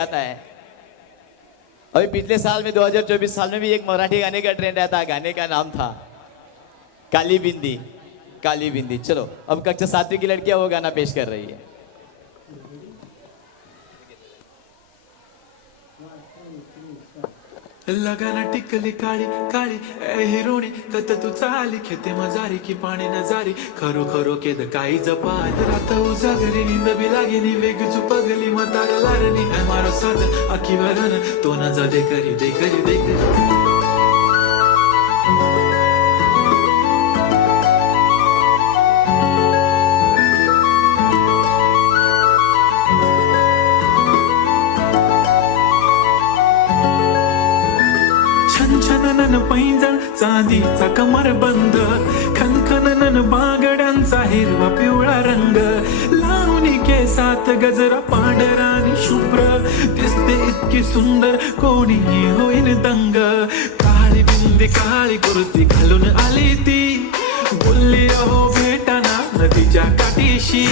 आता है। अभी पिछले साल में 2024 साल में भी एक मराठी गाने का ट्रेंड आया था। गाने का नाम था काली बिंदी। काली बिंदी। चलो अब कक्षा 7वीं की लड़कियां वो गाना पेश कर रही है। लगाना टिकली काळी काळी ए हिरोणी कत तू चाली खेते मजारी की पाणी नजारी खरो खरो केद काही जपाल रात उजागरी नींद बी लागेनी वेग चुपगली मतार लारणी ए मारो साज आखी वरन तो न जा दे करी दे करी दे करी छनछनन पैंजण चांदीचा कमरबंद खनखनन बांगड्यांचा हिरवा पिवळा रंग लावणी केसात गजरा पांढरा आणि शुभ्र दिसते इतकी सुंदर कोणीही होईन दंग काळी बिंदी काळी कुर्ती घालून आली ती बोलली अहो भेटाना नदीच्या काठीशी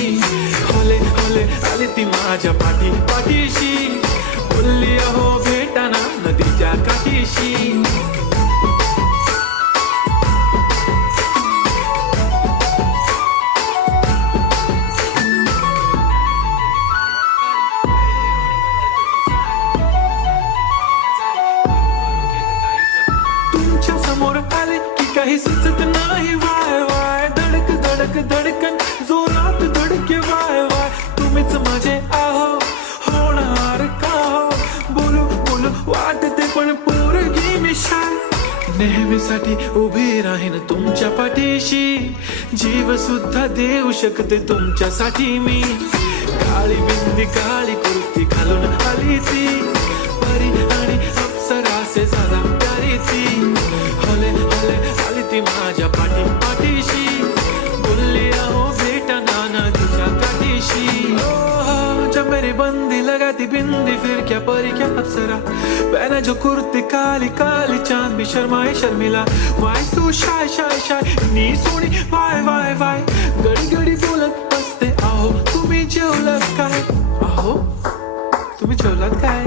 होले होले आली ती माझ्या पाठी पाठीशी बोलली अहो भेटाना नदीच्या काठीशी तुमच्या समोर आले की काही सुचत नाही वाय वाय धडक धडक धडकन जोरात धडके वाय वाय तुम्हीच माझे आहो होणार का हो बोलू बोलू वाटते पण पोरगी मी शाय नेहमीसाठी उभी राहीन तुमच्या पाठीशी जीव सुद्धा देऊ शकते तुमच्यासाठी मी काळी बिंदी काळी कुर्ती घालून आली ती परी आणि अप्सरासे साधा प्यारी ती हले हले आली ती माझ्या पाठी पाठीशी बोलली अहो भेटना नदीच्या काठीशी जब मेरी बंदी लगाती बिंदी फिर क्या परी क्या अप्सरा पहना जो कुर्ती काली काली चांद भी शर्माए शर्मिला why so shy shy shy नी सोनी वाय वाय वाय गडी गडी बोलत असते अहो तुम्ही जेवलात काय अहो तुम्ही जेवलात काय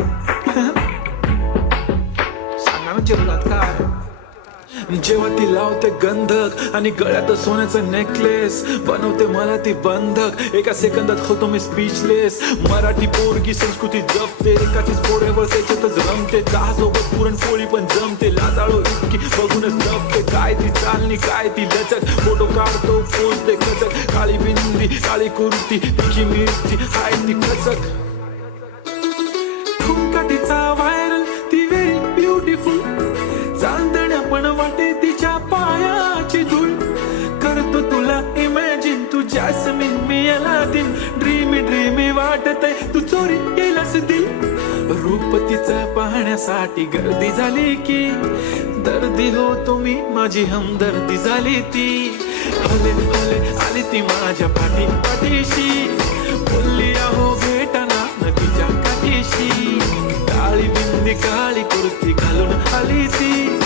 सांगा ना जेवलात काय जेव्हा ती लावते गंधक आणि गळ्यात सोन्याचं नेकलेस बनवते मला ती बंधक एका सेकंदात होतो मी स्पीचलेस मराठी पोरगी संस्कृती जपते एकाचीच पोऱ्यावर त्याच्यातच रमते चहासोबत पुरणपोळी पण जमते लाजाळू इतकी बघूनच जपते काय ती चालणी काय ती लचक फोटो काढतो पोचते खचक काळी बिंदी काळी कुर्ती तिची मिरची हाय ती खचक ठुमका तिचा व्हायरल ती व्हेरी ब्युटिफुल चांदण्या पण वाटे तिच्या पायाची धूळ करतो तुला इमॅजिन तू जॅस्मिन मी अलादीन ड्रीमी ड्रीमी वाटत तू चोरी केलास दिल रूप तिचं पाहण्यासाठी गर्दी झाली की दर्दी हो तुम्ही माझी हमदर्दी झाली ती हले हले आली ती माझ्या पाठी पाठीशी बोलली अहो भेटाना नदीच्या काठीशी काळी बिंदी काळी कुर्ती घालून आली ती